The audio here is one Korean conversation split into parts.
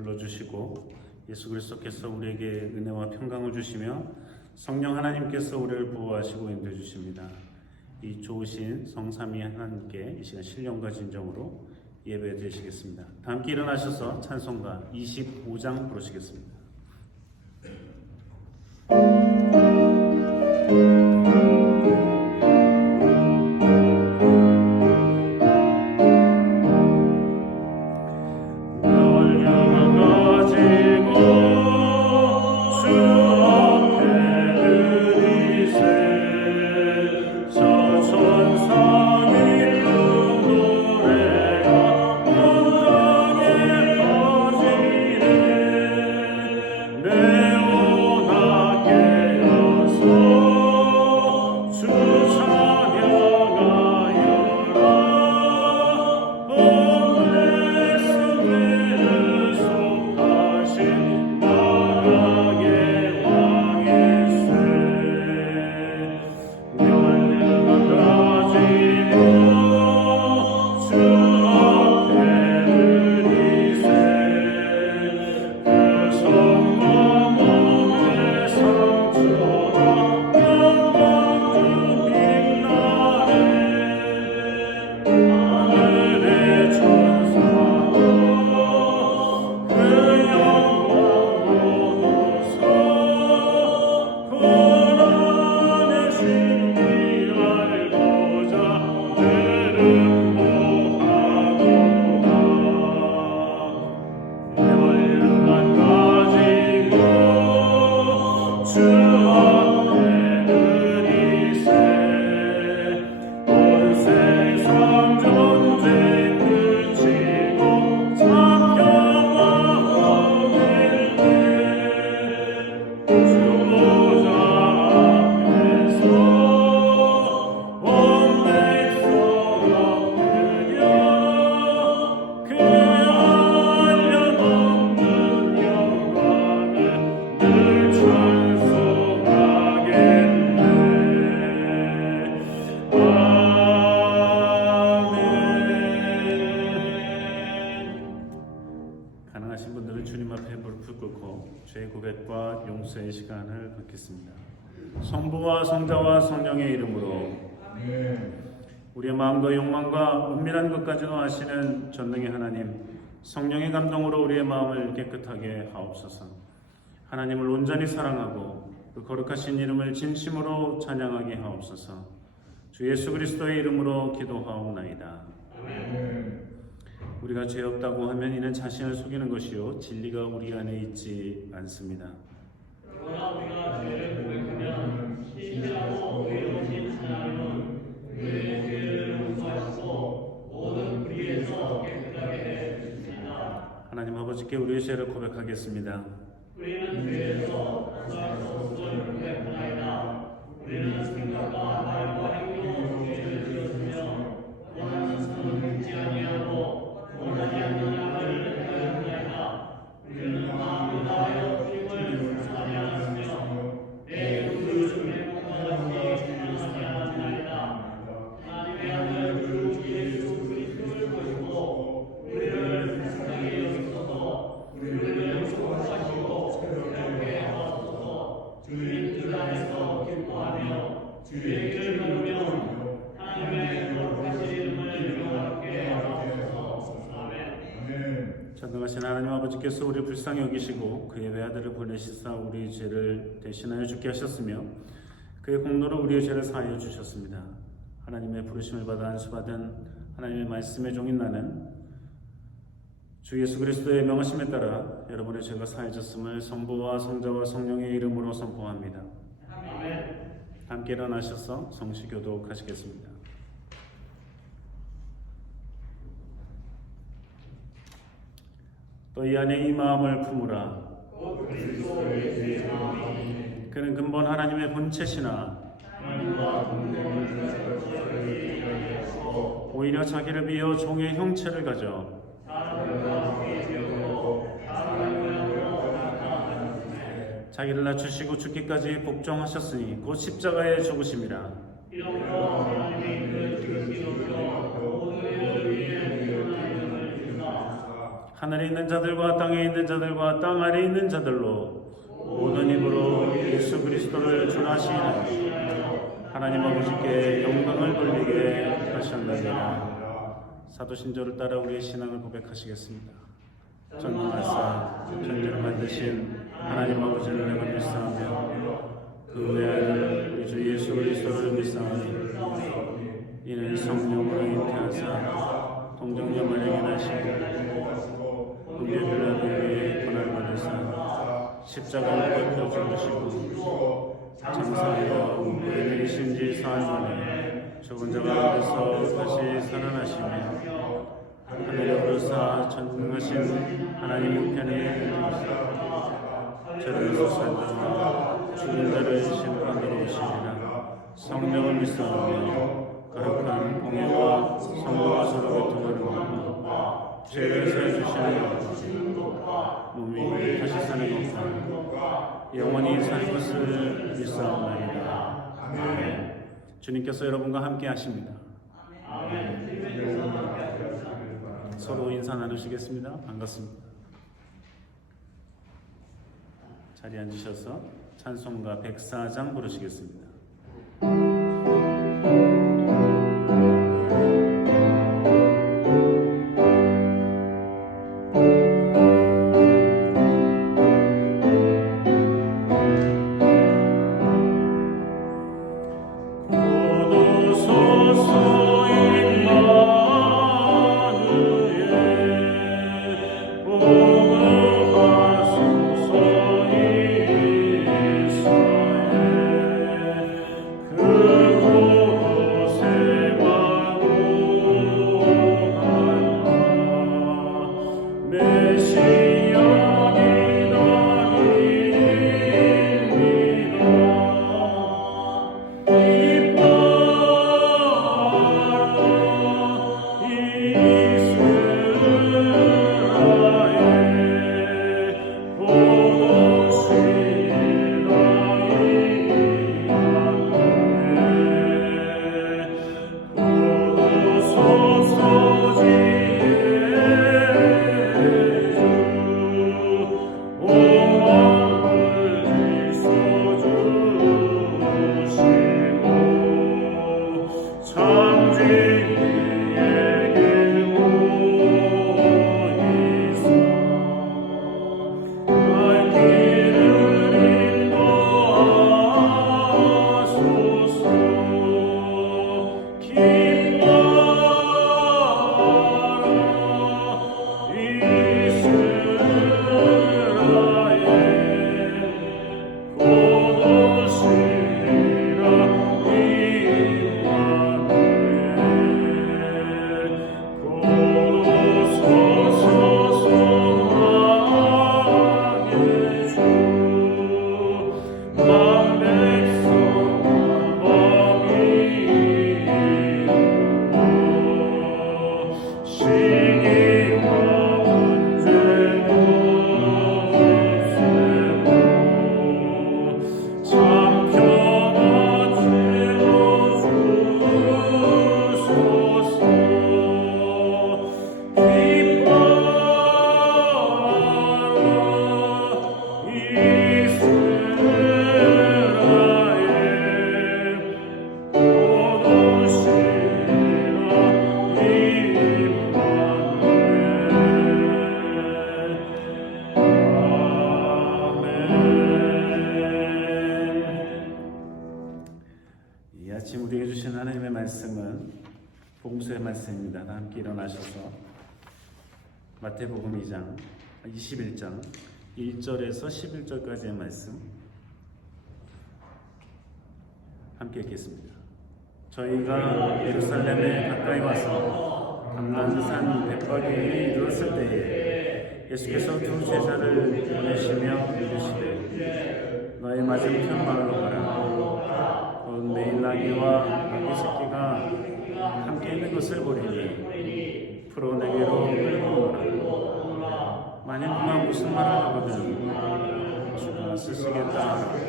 불러주시고 예수 그리스도께서 우리에게 은혜와 평강을 주시며 성령 하나님께서 우리를 보호하시고 인도해 주십니다. 이 좋으신 성삼위 하나님께 이 시간 신령과 진정으로 예배 드리시겠습니다. 다 함께 일어나셔서 찬송가 25장 부르시겠습니다. 가능하신 분들은 주님 앞에 무릎을 꿇고 죄 고백과 용서의 시간을 갖겠습니다. 성부와 성자와 성령의 이름으로 우리의 마음과 욕망과 은밀한 것까지도 아시는 전능의 하나님, 성령의 감동으로 우리의 마음을 깨끗하게 하옵소서. 하나님을 온전히 사랑하고 그 거룩하신 이름을 진심으로 찬양하게 하옵소서. 주 예수 그리스도의 이름으로 기도하옵나이다. 우리가 죄 없다고 하면 이는 자신을 속이는 것이요 진리가 우리 안에 있지 않습니다. 그러나 우리가 죄를 고백하면 신실하고 의로우신 하나님은 우리의 죄를 용서하시고 모든 불의에서 깨끗하게 해 주십니다. 하나님 아버지께 우리의 죄를 고백하겠습니다. 우리는 죄에서 감사할 수 없음을 고백하나이다. 우리는 생각과 말과 행동으로 죄를 지었으며 원하는 선을 듣지 아니하고 원하지 않는 악을 행하였나이다. 우리는 마음을 다하여 주님을 불쌍히 하였으며 내 의를 행복하지 않았나이다. 하나님의 아들 주 예수 그리스도를 모시고 우리를 불쌍히 여기소서. 우리를 용서하시고 새롭게 하옵소서. 주의 뜻 안에서 기뻐하며 주의 길을 걸으며 하나님의 거룩하신 이름을 영화롭게 하옵소서. 아멘. 전능하신 하나님 아버지께서 우리를 불쌍히 여기시고 그의 외아들을 보내시사 우리의 죄를 대신하여 죽게 하셨으며 그의 공로로 우리의 죄를 사하여 주셨습니다. 하나님의 부르심을 받아 안수받은 하나님의 말씀의 종인 나는 주 예수 그리스도의 명하심에 따라 여러분의 죄가 사해졌음을 성부와 성자와 성령의 이름으로 선포합니다. 아멘. 함께 일어나셔서 성시교독하시겠습니다. 또 이 안에 이 마음을 품으라. 곧 그리스도의 주의 마음이 그는 근본 하나님의 본체시나 하나님과 동등한 것을 이야기하시고 오히려 자기를 비어 종의 형체를 가져 사람과 함께 되었고 사람의 모양으로 나타나셨으며 자기를 낮추시고 죽기까지 복종하셨으니 곧 십자가에 죽으심이라. 이렇고 하나님의 그 죽으신 것 모든 일을 위해 일어나는 것을 주사 하늘에 있는 자들과 땅에 있는 자들과 땅 아래에 있는 자들로 모든 입으로 예수 그리스도를 전하시는 하나님 아버지께 영광을 돌리게 하셨느니라. 사도신조를 따라 우리의 신앙을 고백하시겠습니다. 전능하사 천지를 만드신 하나님 아버지를 내가 믿사오며 그 외아들 우리 주 예수 그리스도를 믿사오니 이는 성령으로 잉태하사 동정녀 마리아에게 나시고 본디오 빌라도에게 고난을 받으사 십자가를 못 죽으시고 장사하여 우리를 내리신 지 사흘 만에 죽은 자 가운데서 다시 살아나시며 하늘에 오르사 전능하신 하나님 우편에 앉으시사 저들에서 산자와 죽은 자를 심판하러 오시리라. 성령을 믿사오며 거룩한 공예와 성도와 서로 교통하는 것과 죄를 사해 주시는 것과 몸이 다시 사는 것과 영원히 사는 것을 믿사옵나이다. 아멘. 주님께서 여러분과 함께 하십니다. 서로 인사 나누시겠습니다. 반갑습니다. 자리에 앉으셔서 찬송가 104장 부르시겠습니다. 아침 우리에게 주신 하나님의 말씀은 복음서의 말씀입니다. 다 함께 일어나셔서 마태복음 2장 21장 1절에서 11절까지의 말씀 함께 읽겠습니다. 저희가 예루살렘에 가까이 와서 감람산 벳바게에 이르렀을 때에 예수께서 두 제자를 보내시며 이르시되 너의 맞은편 마을로 가라. 매일 나귀와 나귀 새끼가 함께 있는 것을 보리니 풀어 내게로 끌고 오라. 만약 그가 무슨 말을 하거든 주가 쓰시겠다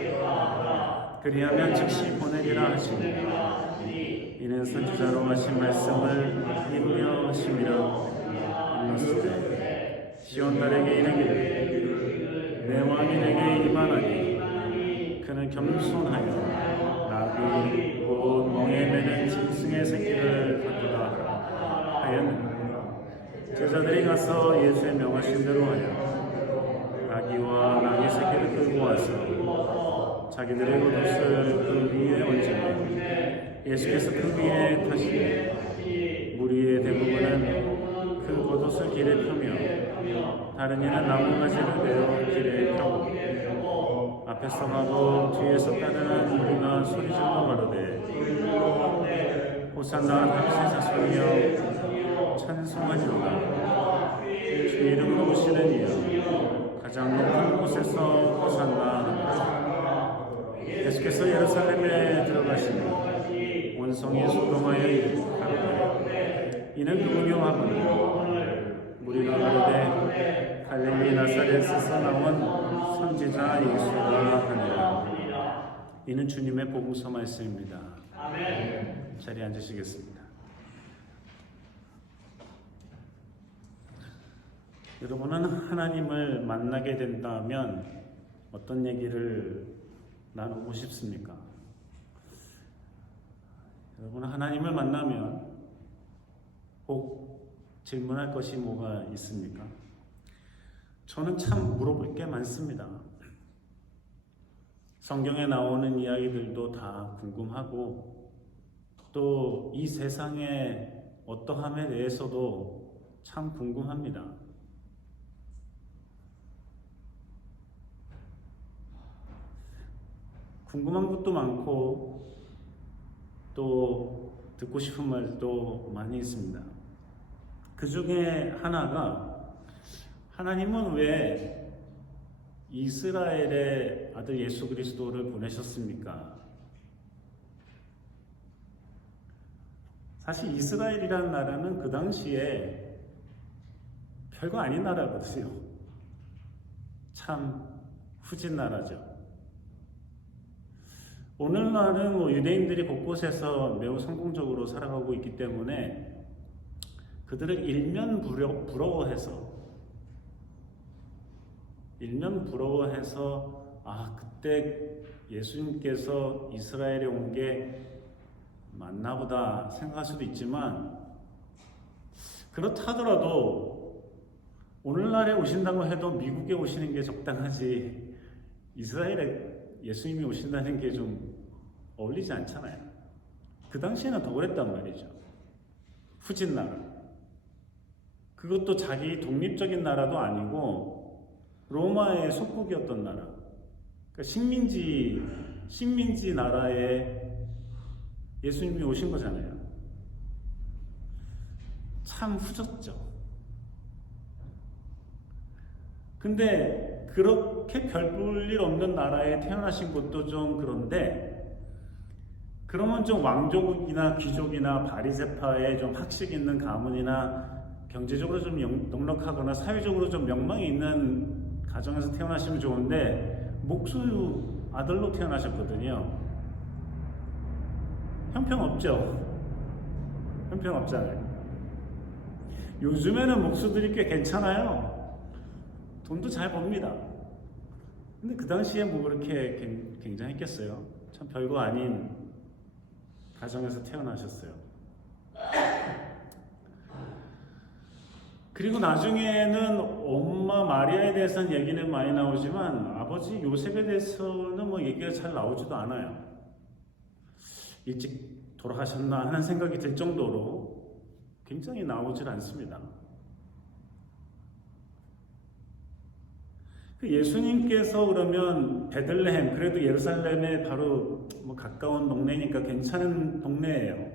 그리하면 즉시 보내리라 하시니 이는 선지자로 하신 말씀을 이루려 하심이라. 일렀으되 시온달에게 이르기를 내 왕이 내게 임하나니 그는 겸손하여 나귀 곧 멍에 매는 짐승의 새끼를 갖도다 하였느니라. 제자들이 가서 예수의 명하신 대로 하여 나귀와 나귀 새끼를 끌고 와서 자기들의 겉옷을 그 위에 얹으니 예수께서 그 위에 타시니 무리의 대부분은 그 겉옷을 길에 펴며 다른 이는 나무가지를 베어 길에 펴고 앞에서 가고 뒤에서 따르는 무리가 소리질러 가로되 호산나 다윗의 자손이여 찬송하리로다. 주 이름으로 오시는 이여 가장 높은 곳에서 호산나. 예수께서 예루살렘에 들어가시니 온성이 소동하여 이르되 이는 누구냐 하거늘 무리가 가로되 갈릴리 나사렛에서 나온 선지자 예수라 하니라. 이는 주님의 복음서 말씀입니다. 자리에 앉으시겠습니다. 여러분은 하나님을 만나게 된다면 어떤 얘기를 나누고 싶습니까? 여러분은 하나님을 만나면 꼭 질문할 것이 뭐가 있습니까? 저는 참 물어볼 게 많습니다. 성경에 나오는 이야기들도 다 궁금하고 또 이 세상의 어떠함에 대해서도 참 궁금합니다. 궁금한 것도 많고 또 듣고 싶은 말도 많이 있습니다. 그 중에 하나가 하나님은 왜 이스라엘의 아들 예수 그리스도를 보내셨습니까? 사실 이스라엘이라는 나라는 그 당시에 별거 아닌 나라거든요. 참 후진 나라죠. 오늘날은 유대인들이 곳곳에서 매우 성공적으로 살아가고 있기 때문에 그들을 일면 부러워해서 그때 예수님께서 이스라엘에 온 게 맞나보다 생각할 수도 있지만 그렇다 하더라도 오늘날에 오신다고 해도 미국에 오시는 게 적당하지 이스라엘에 예수님이 오신다는 게 좀 어울리지 않잖아요. 그 당시에는 더 그랬단 말이죠. 후진 나라. 그것도 자기 독립적인 나라도 아니고 로마의 속국이었던 나라. 그러니까 식민지 나라에 예수님이 오신 거잖아요. 참 후졌죠. 근데 그렇게 별 볼 일 없는 나라에 태어나신 것도 좀 그런데 그러면 좀 왕족이나 귀족이나 바리새파의 좀 학식 있는 가문이나 경제적으로 좀 넉넉하거나 사회적으로 좀 명망이 있는 가정에서 태어나시면 좋은데 목수 아들로 태어나셨거든요. 형편없죠. 형편없잖아요. 요즘에는 목수들이 꽤 괜찮아요. 돈도 잘 법니다. 근데 그 당시에 뭐 그렇게 굉장했겠어요? 참 별거 아닌 가정에서 태어나셨어요. 그리고 나중에는 엄마 마리아에 대해서는 얘기는 많이 나오지만 아버지 요셉에 대해서는 뭐 얘기가 잘 나오지도 않아요. 일찍 돌아가셨나 하는 생각이 들 정도로 굉장히 나오질 않습니다. 예수님께서 그러면 베들레헴, 그래도 예루살렘에 바로 뭐 가까운 동네니까 괜찮은 동네예요.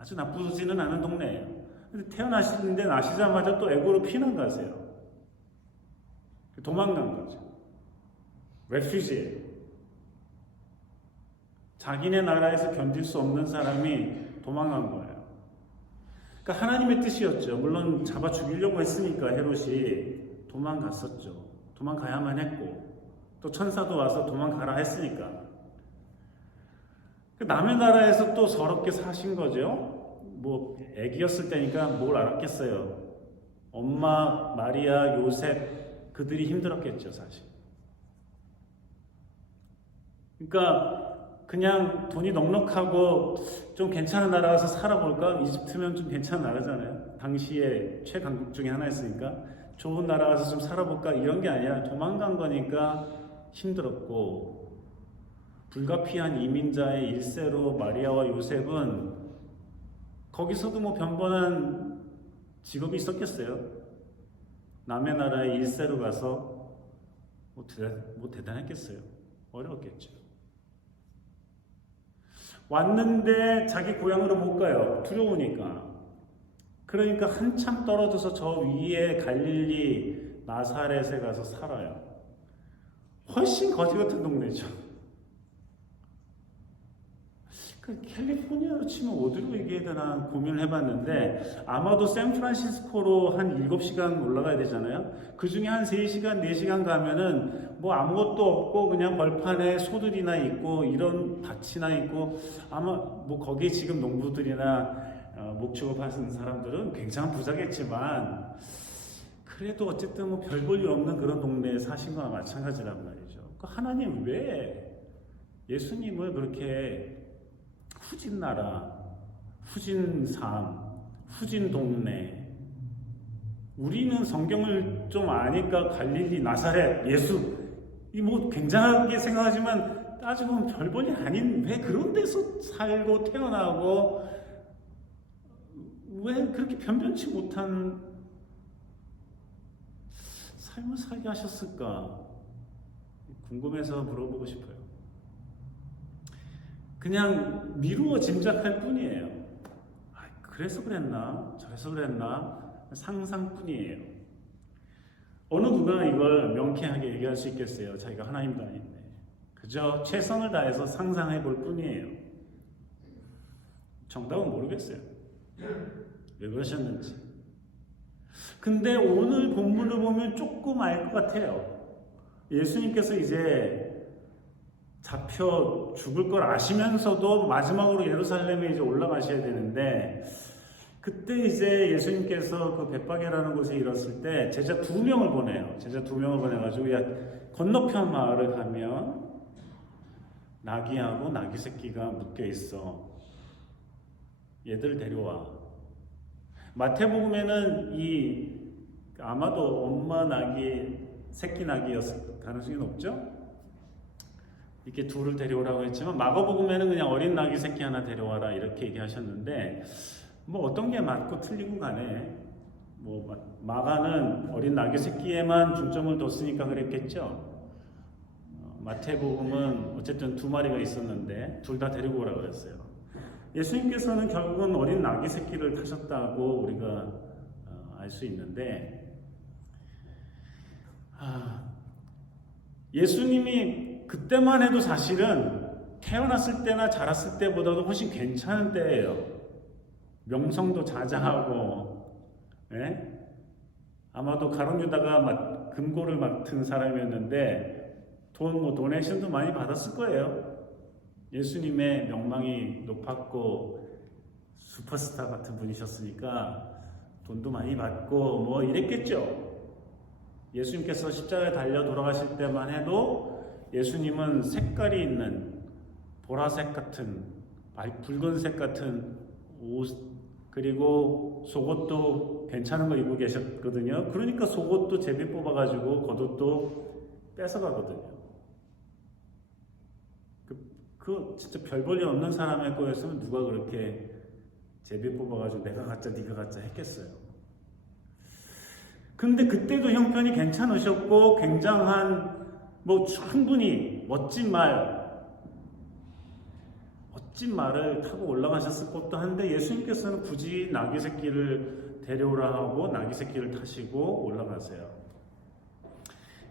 아주 나쁘지는 않은 동네예요. 근데 태어나시는데 나시자마자 또 애고로 피난 가세요. 도망간 거죠. 레퓨지예요. 자기네 나라에서 견딜 수 없는 사람이 도망간 거예요. 그러니까 하나님의 뜻이었죠. 물론 잡아 죽이려고 했으니까 헤롯이 도망갔었죠. 도망가야만 했고 또 천사도 와서 도망가라 했으니까 남의 나라에서 또 서럽게 사신 거죠. 뭐 애기였을 때니까 뭘 알았겠어요. 엄마 마리아, 요셉 그들이 힘들었겠죠, 사실. 그러니까 그냥 돈이 넉넉하고 좀 괜찮은 나라 가서 살아볼까? 이집트면 좀 괜찮은 나라잖아요. 당시에 최강국 중에 하나였으니까 좋은 나라 가서 좀 살아볼까? 이런 게 아니라 도망간 거니까 힘들었고, 불가피한 이민자의 일세로 마리아와 요셉은 거기서도 뭐 변변한 직업이 있었겠어요. 남의 나라에 일세로 가서 뭐 대단했겠어요. 어려웠겠죠. 왔는데 자기 고향으로 못 가요. 두려우니까. 그러니까 한참 떨어져서 저 위에 갈릴리 나사렛에 가서 살아요. 훨씬 거지 같은 동네죠. 그 캘리포니아로 치면 어디로 얘기해야 되나 고민을 해봤는데, 아마도 샌프란시스코로 한 7시간 올라가야 되잖아요. 그 중에 한 3시간, 4시간 가면은 뭐 아무것도 없고 그냥 벌판에 소들이나 있고 이런 밭이나 있고, 아마 뭐 거기에 지금 농부들이나 목축업하는 사람들은 굉장한 부자겠지만, 그래도 어쨌든 뭐 별 볼 일 없는 그런 동네에 사신 거와 마찬가지란 말이죠. 하나님 왜 예수님을 그렇게 후진 나라, 후진 삶, 후진 동네, 우리는 성경을 좀 아니까 갈릴리, 나사렛, 예수, 이 뭐 굉장하게 생각하지만 따지고 보면 별 볼일 아닌 왜 그런 데서 살고 태어나고 왜 그렇게 변변치 못한 삶을 살게 하셨을까? 궁금해서 물어보고 싶어요. 그냥 미루어 짐작할 뿐이에요. 그래서 그랬나? 저래서 그랬나? 상상뿐이에요. 어느 누가 이걸 명쾌하게 얘기할 수 있겠어요? 자기가 하나님도 아닌데. 그저 최선을 다해서 상상해 볼 뿐이에요. 정답은 모르겠어요. 왜 그러셨는지. 근데 오늘 본문을 보면 조금 알 것 같아요. 예수님께서 이제 잡혀 죽을 걸 아시면서도 마지막으로 예루살렘에 이제 올라가셔야 되는데, 그때 이제 예수님께서 그 벳바게라는 곳에 이뤘을 때 제자 2명을 보내요. 제자 2명을 보내가지고, 야, 건너편 마을을 가면 나귀하고 나귀 새끼가 묶여 있어. 얘들 데려와. 마태복음에는 아마도 엄마 나귀, 새끼 나귀였을 가능성이 높죠? 이렇게 둘을 데려오라고 했지만, 마가복음에는 그냥 어린 나귀 새끼 하나 데려와라 이렇게 얘기하셨는데, 뭐 어떤 게 맞고 틀리고 간에 뭐 마가는 어린 나귀 새끼에만 중점을 뒀으니까 그랬겠죠. 마태복음은 어쨌든 2마리가 있었는데 둘 다 데리고 오라고 그랬어요. 예수님께서는 결국은 어린 나귀 새끼를 타셨다고 우리가 알 수 있는데, 예수님이 그때만 해도 사실은 태어났을 때나 자랐을 때보다도 훨씬 괜찮은 때예요. 명성도 자자하고, 예? 아마도 가룟 유다가 금고를 맡은 사람이었는데 도네이션도 많이 받았을 거예요. 예수님의 명망이 높았고 슈퍼스타 같은 분이셨으니까 돈도 많이 받고 뭐 이랬겠죠. 예수님께서 십자가에 달려 돌아가실 때만 해도 예수님은 색깔이 있는 보라색 같은, 붉은색 같은 옷, 그리고 속옷도 괜찮은 거 입고 계셨거든요. 그러니까 속옷도 제비 뽑아가지고 겉옷도 뺏어가거든요. 그 진짜 별 볼일 없는 사람의 거였으면 누가 그렇게 제비 뽑아가지고 내가 갖자 네가 갖자 했겠어요. 근데 그때도 형편이 괜찮으셨고 굉장한 뭐 충분히 멋진 말을 타고 올라가셨을 것도 한데, 예수님께서는 굳이 나귀 새끼를 데려오라 하고 나귀 새끼를 타시고 올라가세요.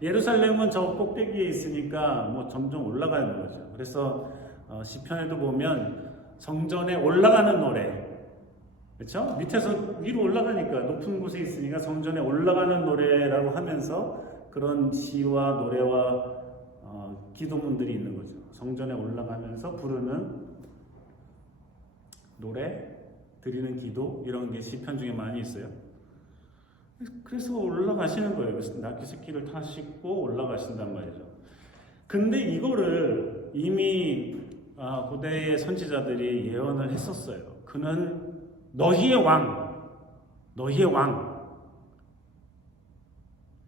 예루살렘은 저 꼭대기에 있으니까 뭐 점점 올라가는 거죠. 그래서 시편에도 보면 성전에 올라가는 노래, 그렇죠? 밑에서 위로 올라가니까 높은 곳에 있으니까 성전에 올라가는 노래라고 하면서 그런 시와 노래와 기도문들이 있는 거죠. 성전에 올라가면서 부르는 노래, 드리는 기도 이런 게 시편 중에 많이 있어요. 그래서 올라가시는 거예요. 그래서 나귀새끼를 타시고 올라가신단 말이죠. 근데 이거를 이미 고대의 선지자들이 예언을 했었어요. 그는 너희의 왕, 너희의 왕.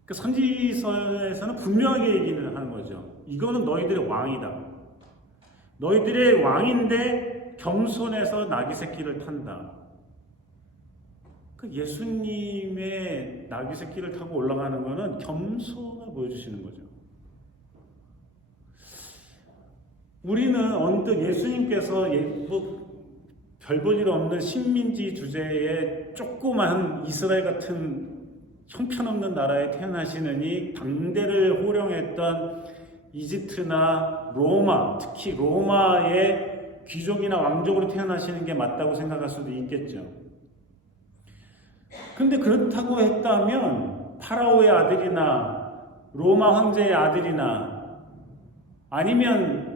그 선지서에서는 분명하게 얘기를 하는 거죠. 이거는 너희들의 왕이다. 너희들의 왕인데 겸손해서 나귀 새끼를 탄다. 그 예수님의 나귀 새끼를 타고 올라가는 거는 겸손을 보여주시는 거죠. 우리는 언뜻 예수님께서 별 볼 일 없는 식민지 주제에 조그만 이스라엘 같은 형편없는 나라에 태어나시느니 당대를 호령했던 이집트나 로마, 특히 로마의 귀족이나 왕족으로 태어나시는 게 맞다고 생각할 수도 있겠죠. 근데 그렇다고 했다면 파라오의 아들이나 로마 황제의 아들이나 아니면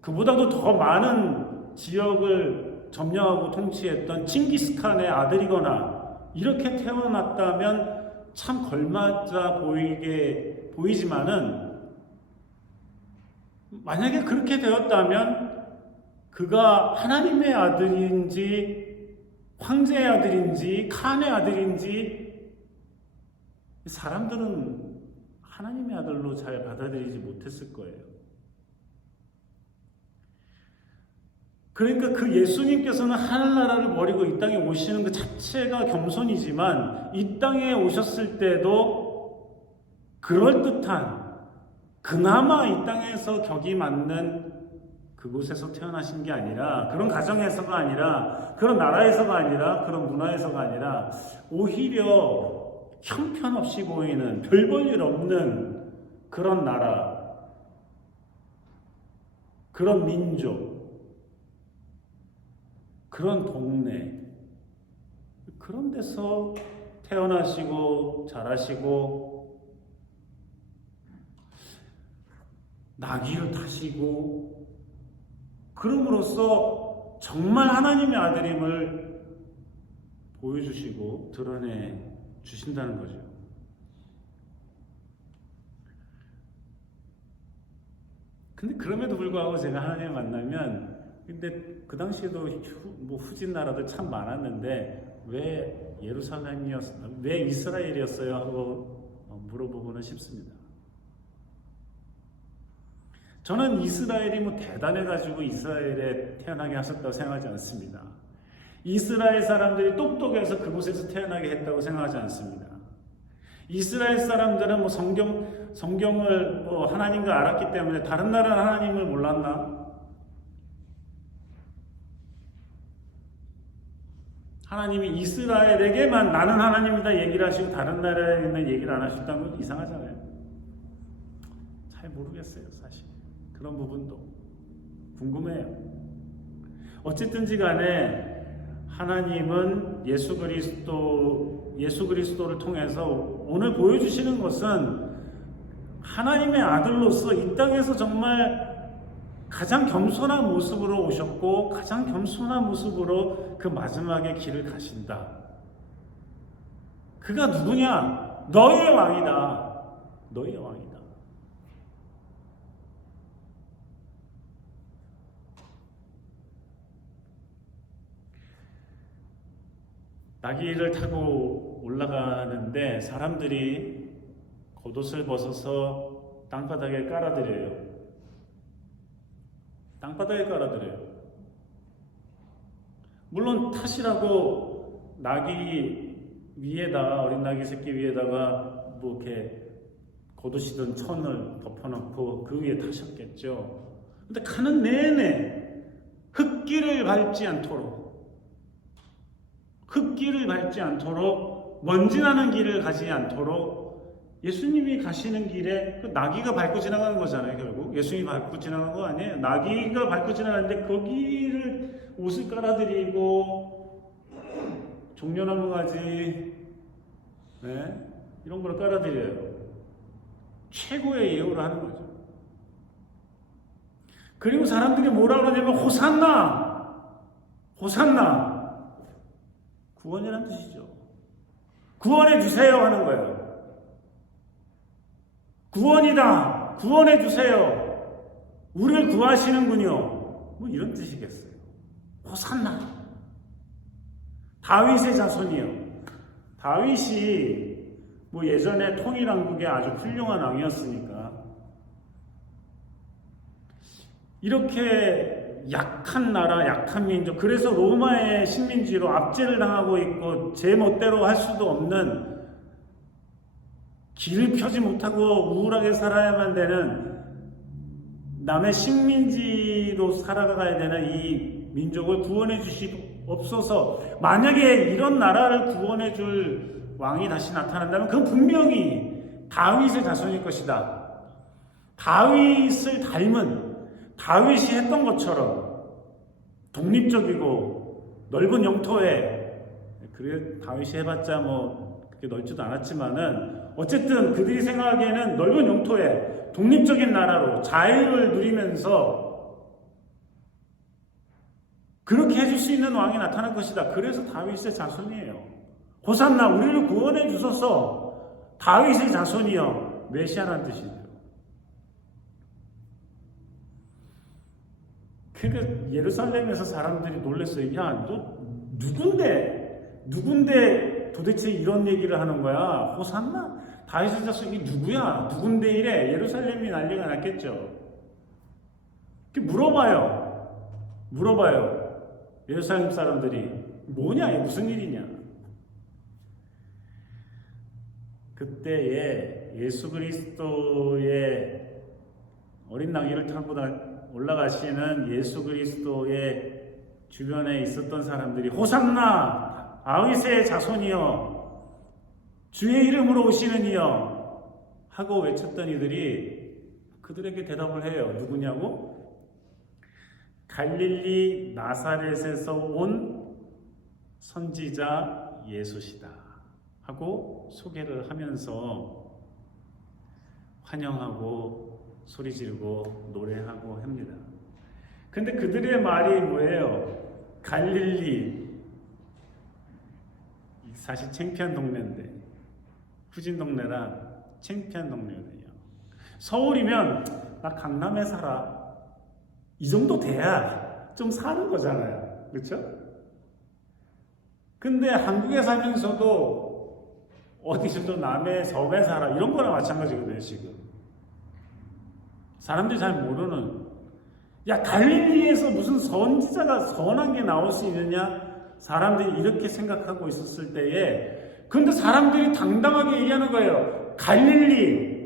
그보다도 더 많은 지역을 점령하고 통치했던 칭기스칸의 아들이거나 이렇게 태어났다면 참 걸맞아 보이지만은 만약에 그렇게 되었다면 그가 하나님의 아들인지 황제의 아들인지 칸의 아들인지 사람들은 하나님의 아들로 잘 받아들이지 못했을 거예요. 그러니까 그 예수님께서는 하늘나라를 버리고 이 땅에 오시는 것 자체가 겸손이지만 이 땅에 오셨을 때도 그럴듯한 그나마 이 땅에서 격이 맞는 그곳에서 태어나신 게 아니라 그런 가정에서가 아니라 그런 나라에서가 아니라 그런 문화에서가 아니라 오히려 형편없이 보이는 별 볼 일 없는 그런 나라, 그런 민족, 그런 동네, 그런 데서 태어나시고 자라시고 나귀를 타시고 그럼으로써 정말 하나님의 아들임을 보여주시고 드러내 주신다는 거죠. 근데 그럼에도 불구하고 제가 하나님을 만나면 근데 그 당시에도 후진 나라들 참 많았는데 왜 예루살렘이었어요? 왜 이스라엘이었어요? 하고 물어보고는 싶습니다. 저는 이스라엘이 대단해가지고 이스라엘에 태어나게 하셨다고 생각하지 않습니다. 이스라엘 사람들이 똑똑해서 그곳에서 태어나게 했다고 생각하지 않습니다. 이스라엘 사람들은 성경을 하나님과 알았기 때문에 다른 나라 하나님을 몰랐나? 하나님이 이스라엘에게만 나는 하나님이다 얘기를 하시고 다른 나라에 있는 얘기를 안 하셨다는 건 이상하잖아요. 잘 모르겠어요, 사실. 그런 부분도 궁금해요. 어쨌든지 간에 하나님은 예수 그리스도를 통해서 오늘 보여주시는 것은 하나님의 아들로서 이 땅에서 정말 가장 겸손한 모습으로 오셨고 가장 겸손한 모습으로 그 마지막에 길을 가신다. 그가 누구냐? 너희의 왕이다. 너희의 왕이다. 나귀를 타고 올라가는데 사람들이 겉옷을 벗어서 땅바닥에 깔아드려요. 땅바닥에 깔아드려요. 물론 탓이라고 나귀 위에다가 어린 나귀 새끼 위에다가 이렇게 겉옷이든 천을 덮어놓고 그 위에 타셨겠죠. 근데 가는 내내 흙길을 밟지 않도록 먼지 나는 길을 가지 않도록 예수님이 가시는 길에 그 나귀가 밟고 지나가는 거잖아요. 결국 예수님이 밟고 지나간 거 아니에요. 나귀가 밟고 지나가는데 거기를 옷을 깔아드리고 종려나무 가지 이런 걸 깔아드려요. 최고의 예우를 하는 거죠. 그리고 사람들이 뭐라 그러냐면 호산나 구원이란 뜻이죠. 구원해 주세요 하는 거예요. 구원이다. 구원해 주세요. 우리를 구하시는군요. 뭐 이런 뜻이겠어요. 호산나. 다윗의 자손이요. 다윗이 뭐 예전에 통일왕국의 아주 훌륭한 왕이었으니까 이렇게 약한 나라, 약한 민족, 그래서 로마의 식민지로 압제를 당하고 있고 제 멋대로 할 수도 없는, 길을 펴지 못하고 우울하게 살아야만 되는, 남의 식민지로 살아가야 되는 이 민족을 구원해 주시옵소서. 만약에 이런 나라를 구원해 줄 왕이 다시 나타난다면 그건 분명히 다윗의 자손일 것이다. 다윗을 닮은, 다윗이 했던 것처럼 독립적이고 넓은 영토에, 그래 다윗이 해봤자 뭐 그렇게 넓지도 않았지만은 어쨌든 그들이 생각하기에는 넓은 영토에 독립적인 나라로 자유를 누리면서 그렇게 해줄 수 있는 왕이 나타날 것이다. 그래서 다윗의 자손이에요. 호산나, 우리를 구원해 주소서. 다윗의 자손이여. 메시아라는 뜻이에요. 그러니까 예루살렘에서 사람들이 놀랐어요. 야, 너 누군데 도대체 이런 얘기를 하는 거야? 호산나? 다윗의 자손, 이게 누구야? 누군데 이래? 예루살렘이 난리가 났겠죠. 물어봐요. 예루살렘 사람들이 뭐냐? 이게 무슨 일이냐? 그때에 예수 그리스도의 어린 나귀를 타고 올라가시는 예수 그리스도의 주변에 있었던 사람들이 호산나, 다윗의 자손이여, 주의 이름으로 오시는 이여 하고 외쳤던 이들이 그들에게 대답을 해요. 누구냐고? 갈릴리 나사렛에서 온 선지자 예수시다 하고 소개를 하면서 환영하고 소리 지르고 노래하고 합니다. 근데 그들의 말이 뭐예요? 갈릴리, 사실 창피한 동네인데, 후진 동네라 창피한 동네거든요. 서울이면 나 강남에 살아, 이 정도 돼야 좀 사는 거잖아요. 그렇죠? 근데 한국에 살면서도 어디서도 남해 섬에 살아, 이런 거랑 마찬가지거든요. 지금 사람들이 잘 모르는, 야, 갈릴리에서 무슨 선지자가 선한 게 나올 수 있느냐? 사람들이 이렇게 생각하고 있었을 때에, 근데 사람들이 당당하게 얘기하는 거예요. 갈릴리,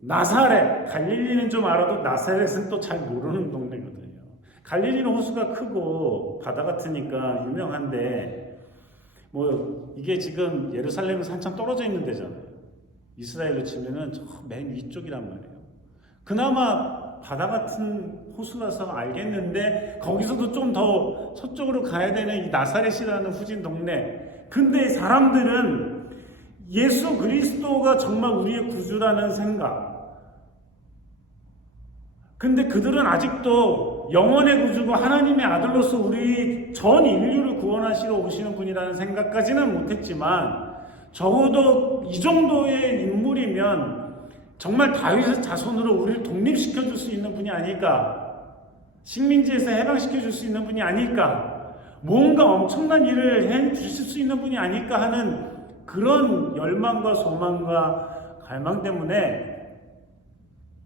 나사렛. 갈릴리는 좀 알아도 나사렛은 또 잘 모르는 동네거든요. 갈릴리는 호수가 크고 바다 같으니까 유명한데, 뭐 이게 지금 예루살렘에서 한참 떨어져 있는 데잖아요. 이스라엘로 치면은 저 맨 위쪽이란 말이에요. 그나마 바다 같은 호수라서 알겠는데, 거기서도 좀 더 서쪽으로 가야 되는 이 나사렛이라는 후진 동네. 근데 사람들은 예수 그리스도가 정말 우리의 구주라는 생각. 근데 그들은 아직도 영원의 구주고 하나님의 아들로서 우리 전 인류를 구원하시러 오시는 분이라는 생각까지는 못했지만, 적어도 이 정도의 인물이면 정말 다윗의 자손으로 우리를 독립시켜 줄 수 있는 분이 아닐까, 식민지에서 해방시켜 줄 수 있는 분이 아닐까, 뭔가 엄청난 일을 해 주실 수 있는 분이 아닐까 하는 그런 열망과 소망과 갈망 때문에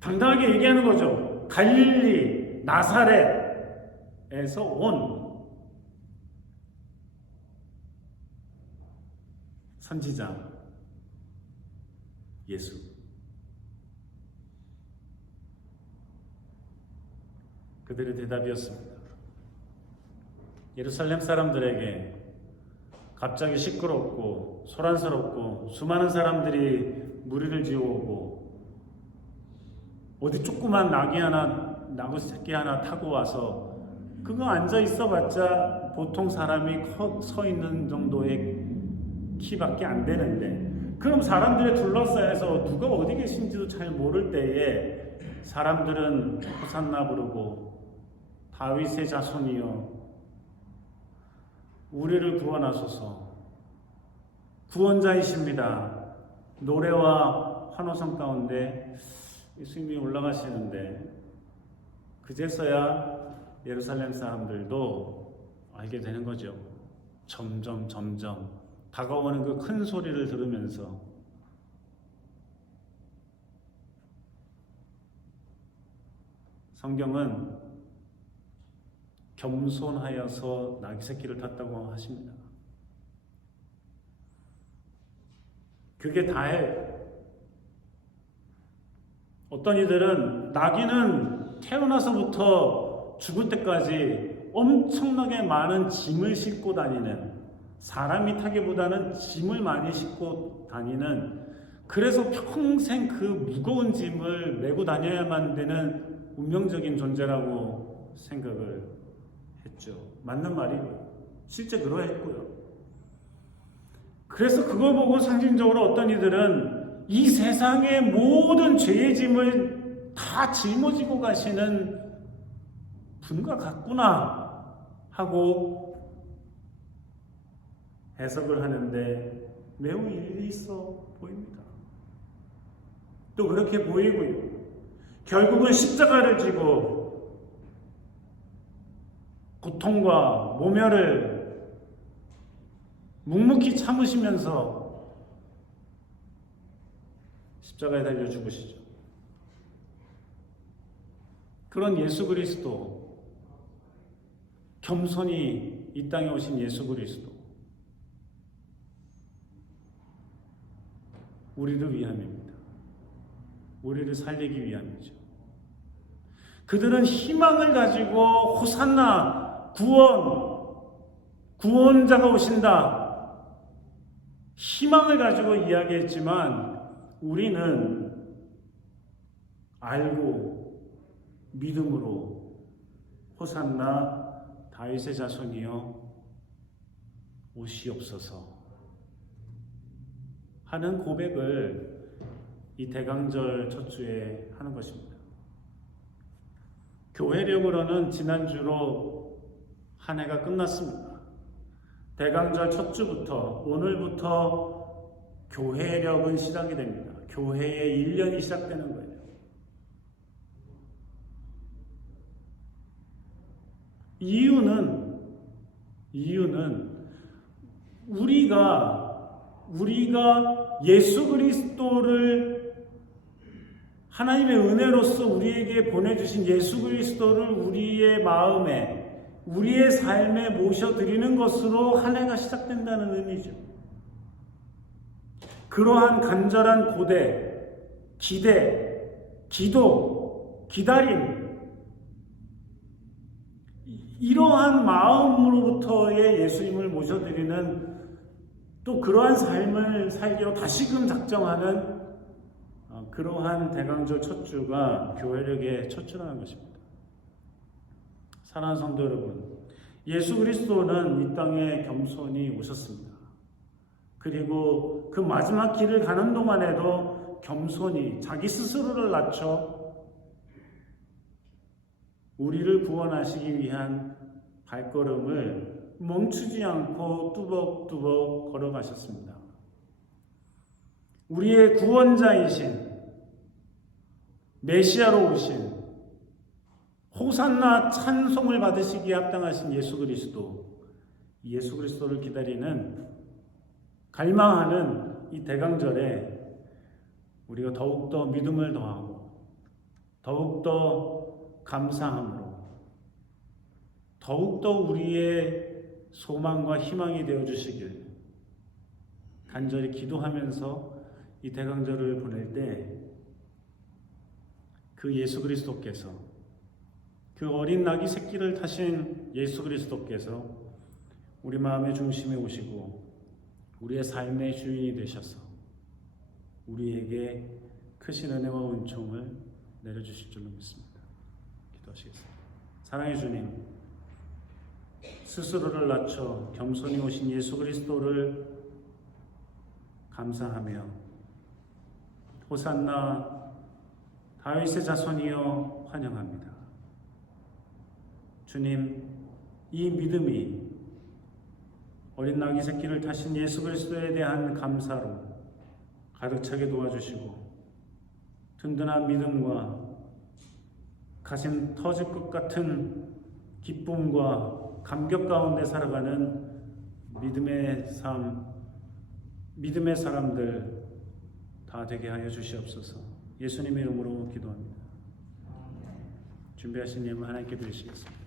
당당하게 얘기하는 거죠. 갈릴리, 나사렛에서 온 선지자 예수. 그들의 대답이었습니다. 예루살렘 사람들에게 갑자기 시끄럽고 소란스럽고 수많은 사람들이 무리를 지어오고 어디 조그만 나귀 새끼 하나 타고 와서 그거 앉아 있어봤자 보통 사람이 서 있는 정도의 키밖에 안 되는데, 그럼 사람들의 둘러싸여서 누가 어디 계신지도 잘 모를 때에 사람들은 호산나 부르고 다윗의 자손이여 우리를 구원하소서, 구원자이십니다. 노래와 환호성 가운데 예수님이 올라가시는데 그제서야 예루살렘 사람들도 알게 되는 거죠. 점점 다가오는 그 큰 소리를 들으면서 성경은 겸손하여서 나귀 새끼를 탔다고 하십니다. 그게 다예요. 어떤 이들은 나귀는 태어나서부터 죽을 때까지 엄청나게 많은 짐을 싣고 다니는, 사람이 타기보다는 짐을 많이 싣고 다니는, 그래서 평생 그 무거운 짐을 메고 다녀야만 되는 운명적인 존재라고 생각을 했죠. 맞는 말이고요. 실제 그러했고요. 그래서 그걸 보고 상징적으로 어떤 이들은 이 세상의 모든 죄의 짐을 다 짊어지고 가시는 분과 같구나 하고 해석을 하는데 매우 일리 있어 보입니다. 또 그렇게 보이고요. 결국은 십자가를 지고 고통과 모멸을 묵묵히 참으시면서 십자가에 달려 죽으시죠. 그런 예수 그리스도, 겸손히 이 땅에 오신 예수 그리스도, 우리를 위함입니다. 우리를 살리기 위함이죠. 그들은 희망을 가지고 호산나, 구원자가 오신다, 희망을 가지고 이야기했지만 우리는 알고 믿음으로 호산나 다윗의 자손이여 오시옵소서 하는 고백을 이 대강절 첫 주에 하는 것입니다. 교회력으로는 지난주로 한 해가 끝났습니다. 대강절 첫 주부터 오늘부터 교회력은 시작이 됩니다. 교회의 1년이 시작되는 거예요. 이유는 우리가 예수 그리스도를, 하나님의 은혜로서 우리에게 보내주신 예수 그리스도를 우리의 마음에, 우리의 삶에 모셔드리는 것으로 한 해가 시작된다는 의미죠. 그러한 간절한 고대, 기대, 기도, 기다림, 이러한 마음으로부터의 예수님을 모셔드리는, 또 그러한 삶을 살기로 다시금 작정하는 그러한 대강절 첫 주가 교회력의 첫 주라는 것입니다. 사랑하는 성도 여러분, 예수 그리스도는 이 땅에 겸손히 오셨습니다. 그리고 그 마지막 길을 가는 동안에도 겸손히 자기 스스로를 낮춰 우리를 구원하시기 위한 발걸음을 멈추지 않고 뚜벅뚜벅 걸어가셨습니다. 우리의 구원자이신, 메시아로 오신, 호산나 찬송을 받으시기에 합당하신 예수 그리스도를 기다리는, 갈망하는 이 대강절에 우리가 더욱더 믿음을 더하고 더욱더 감사함으로 더욱더 우리의 소망과 희망이 되어주시길 간절히 기도하면서 이 대강절을 보낼 때 그 예수 그리스도께서, 그 어린 나귀 새끼를 타신 예수 그리스도께서 우리 마음의 중심에 오시고 우리의 삶의 주인이 되셔서 우리에게 크신 은혜와 은총을 내려주실 줄로 믿습니다. 기도하시겠습니다. 사랑의 주님, 스스로를 낮춰 겸손히 오신 예수 그리스도를 감사하며 호산나 다윗의 자손이여 환영합니다. 주님, 이 믿음이 어린 나귀 새끼를 타신 예수 그리스도에 대한 감사로 가득 차게 도와주시고 든든한 믿음과 가슴 터질 것 같은 기쁨과 감격 가운데 살아가는 믿음의 삶, 믿음의 사람들 다 되게 하여 주시옵소서. 예수님의 이름으로 기도합니다. 준비하신 예물 하나님께 드리시겠습니다.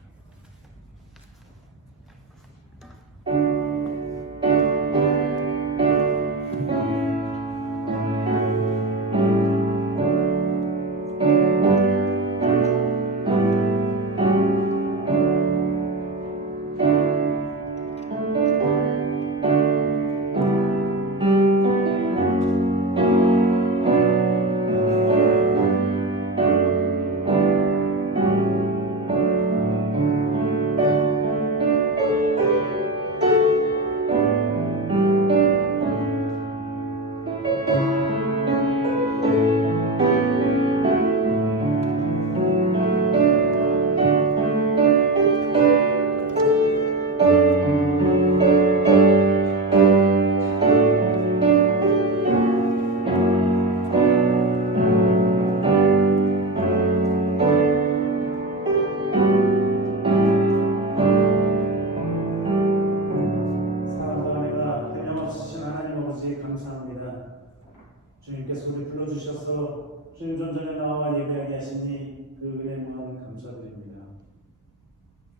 주님께서 우리 불러주셔서 주님 전전에 나와 예배하게 하시니 그 은혜 무한 감사드립니다.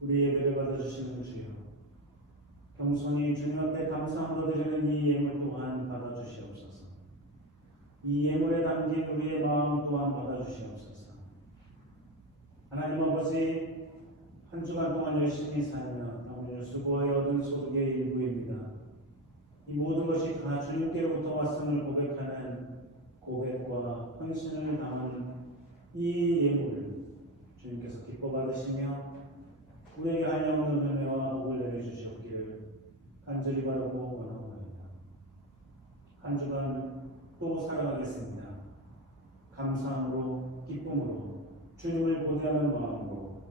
우리 예배를 받아주시는 주여, 겸손히 주님 앞에 감사함으로 드리는 이 예물 또한 받아주시옵소서. 이 예물에 담긴 우리의 마음 또한 받아주시옵소서. 하나님 아버지, 한 주간 동안 열심히 살며 오늘 수고하여 얻은 소득의 일부입니다. 이 모든 것이 다 주님께로부터 왔음을 고백하는 고백과 헌신을 담은 이 예물을 주님께서 기뻐 받으시며 우리에게 한량없는 은혜와 복을 내려주시옵기를 간절히 바라고 원하옵나이다. 한 주간 또 살아가겠습니다. 감사함으로 기쁨으로 주님을 고대하는 마음으로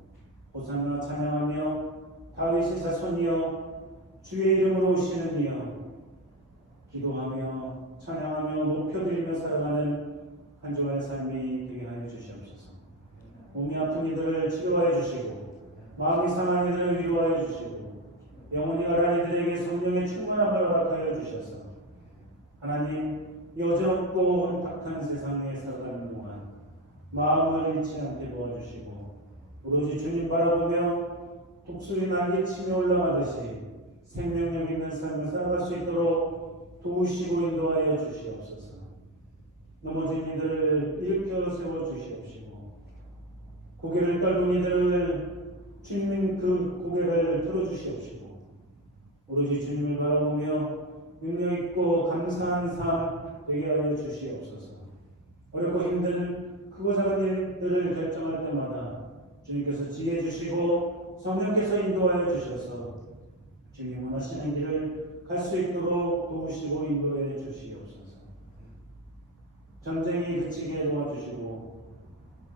호산나 찬양하며 다윗의 자손이여 주의 이름으로 오시는 이여 기도하며 찬양하며 높여드리며 살아가는 한 주간의 삶이 되게 하여 주시옵소서. 몸이 아픈 이들을 치료하여 주시고 마음이 상한 이들을 위로하여 주시고 영혼이 가라앉은 이들에게 성령의 충만함을 허락하여 주셔서 하나님 여전없고 혼탁한 세상에 살아가는 동안 마음을 잃지 않게 도와주시고 오로지 주님 바라보며 독수리 날개치며 올라가듯이 생명력 있는 삶을 살아갈 수 있도록 도우시고 인도하여 주시옵소서. 넘어진 이들을 일으켜 세워 주시옵시고 고개를 떨군 이들을 주님 그 고개를 들어주시옵시고 오로지 주님을 바라보며 능력있고 감사한 삶 되게 하여 주시옵소서. 어렵고 힘든 크고 작은 일들을 결정할 때마다 주님께서 지혜 주시고 성령께서 인도하여 주셔서 주님 원하시는 길을 갈 수 있도록 도우시고 인도해 주시옵소서. 전쟁이 그치게 도와주시고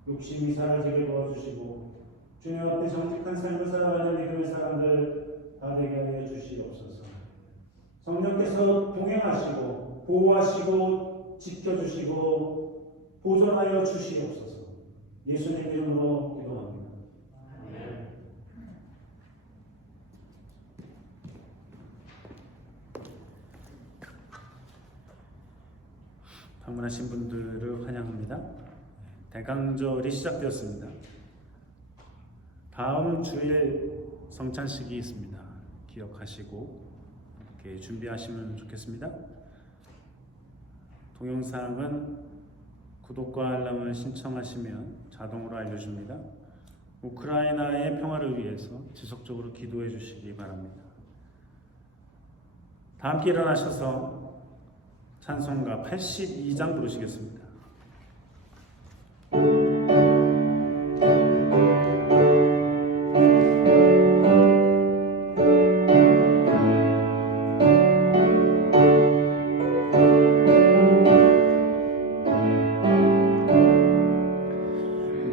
욕심이 사라지게 도와주시고 주님 앞에 정직한 삶을 살아가는 믿음의 사람들 다 되게 하여 주시옵소서. 성령께서 동행하시고 보호하시고 지켜주시고 보존하여 주시옵소서. 예수님 이름으로 기도합니다. 방문하신 분들을 환영합니다. 대강절이 시작되었습니다. 다음 주일 성찬식이 있습니다. 기억하시고 이렇게 준비하시면 좋겠습니다. 동영상은 구독과 알람을 신청하시면 자동으로 알려줍니다. 우크라이나의 평화를 위해서 지속적으로 기도해 주시기 바랍니다. 다 함께 일어나셔서 찬송가 82장 부르시겠습니다.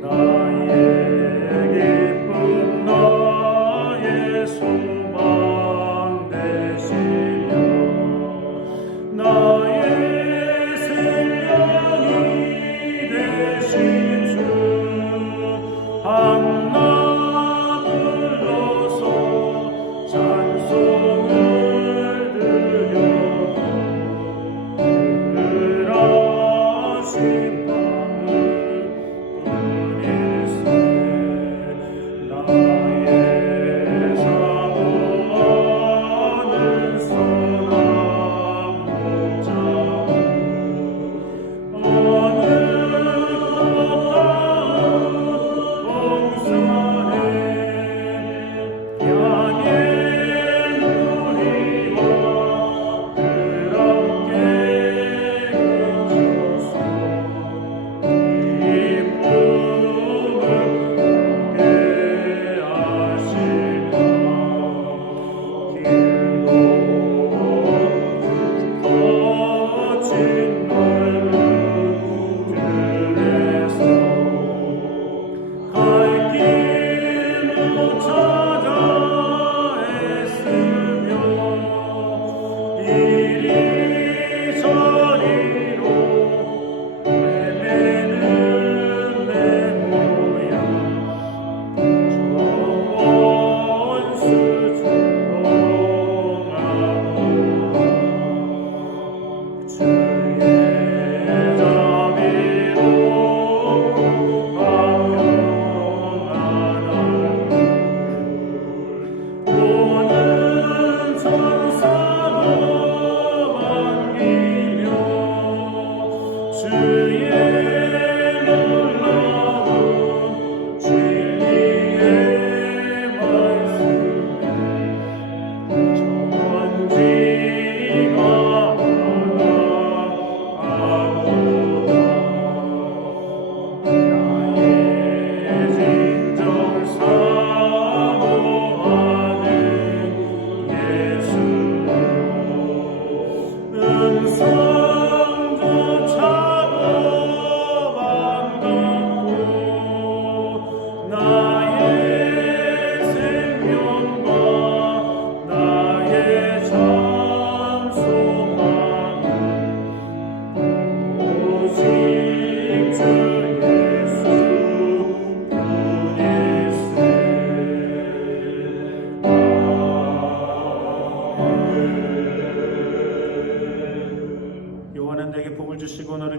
나의 기쁨 나의 소망 내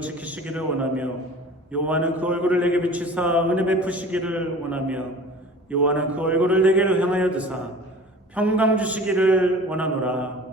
지키시기를 원하며 여호와는 그 얼굴을 내게 비치사 은혜 베푸시기를 원하며 여호와는 그 얼굴을 내게로 향하여 드사 평강 주시기를 원하노라.